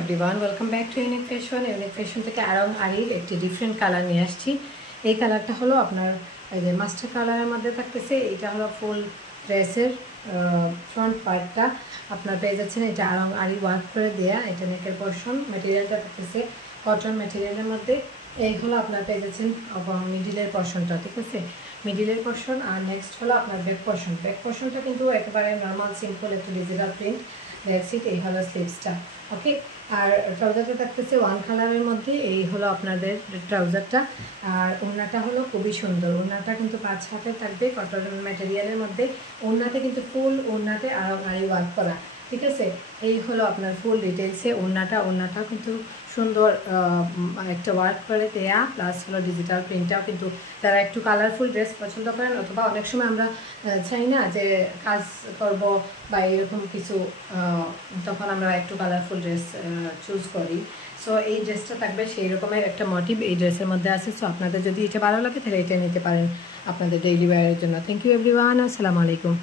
Everyone welcome back to unique fashion থেকে আরং আরির একটি different colour নিয়ে আসছি। এই কালারটা হলো আপনার এই যে মাস্টার কালারের মধ্যে থাকতেছে। এটা হলো ফুল ড্রেসের ফ্রন্ট পার্টটা আপনার পেয়ে যাচ্ছেন। এটা আরং আরি ওয়ার্ক করে দেয়া। এটা নেকের পোর্শন, ম্যাটেরিয়ালটা থাকতেছে কটন ম্যাটেরিয়ালের মধ্যে। এই হলো আপনার পেয়ে যাচ্ছেন মিডিলের পোর্শনটা, ঠিক আছে, মিডিলের পোর্শন। আর নেক্সট হলো আপনার ব্যাক পোর্শন। ব্যাক পোর্শনটা কিন্তু একেবারে নর্মাল সিম্পল একটু ডিজিটাল প্রিন্ট। That's it. এই হলো স্লিভসটা, ওকে। আর ট্রাউজারটা থাকতেছে ওয়ান কালারের মধ্যে। এই হলো আপনাদের ট্রাউজারটা। আর ওড়নাটা হলো খুবই সুন্দর। ওড়নাটা কিন্তু 5 হাতে থাকবে কটন ম্যাটেরিয়ালের মধ্যে। ওড়নাতে কিন্তু ফুল ওড়নাতে আরং আরি ওয়ার্ক করা, ঠিক আছে। এই হলো আপনার ফুল ডিটেলসে ওড়নাটা কিন্তু সুন্দর একটা ওয়ার্ক করে দেয়া, প্লাস হলো ডিজিটাল প্রিন্টটাও কিন্তু তারা একটু কালারফুল ড্রেস পছন্দ করেন, অথবা অনেক সময় আমরা চাই না যে কাজ করব বা এরকম কিছু, তখন আমরা একটু কালারফুল ড্রেস চুজ করি। সো এই ড্রেসটা থাকবে সেই রকমের একটা মোটিভ এই ড্রেসের মধ্যে আছে। সো আপনাদের যদি এটা ভালো লাগে তাহলে এটা নিতে পারেন আপনাদের ডেইলি ওয়্যারের জন্য। থ্যাংক ইউ এভরিওয়ান, আসসালামু আলাইকুম।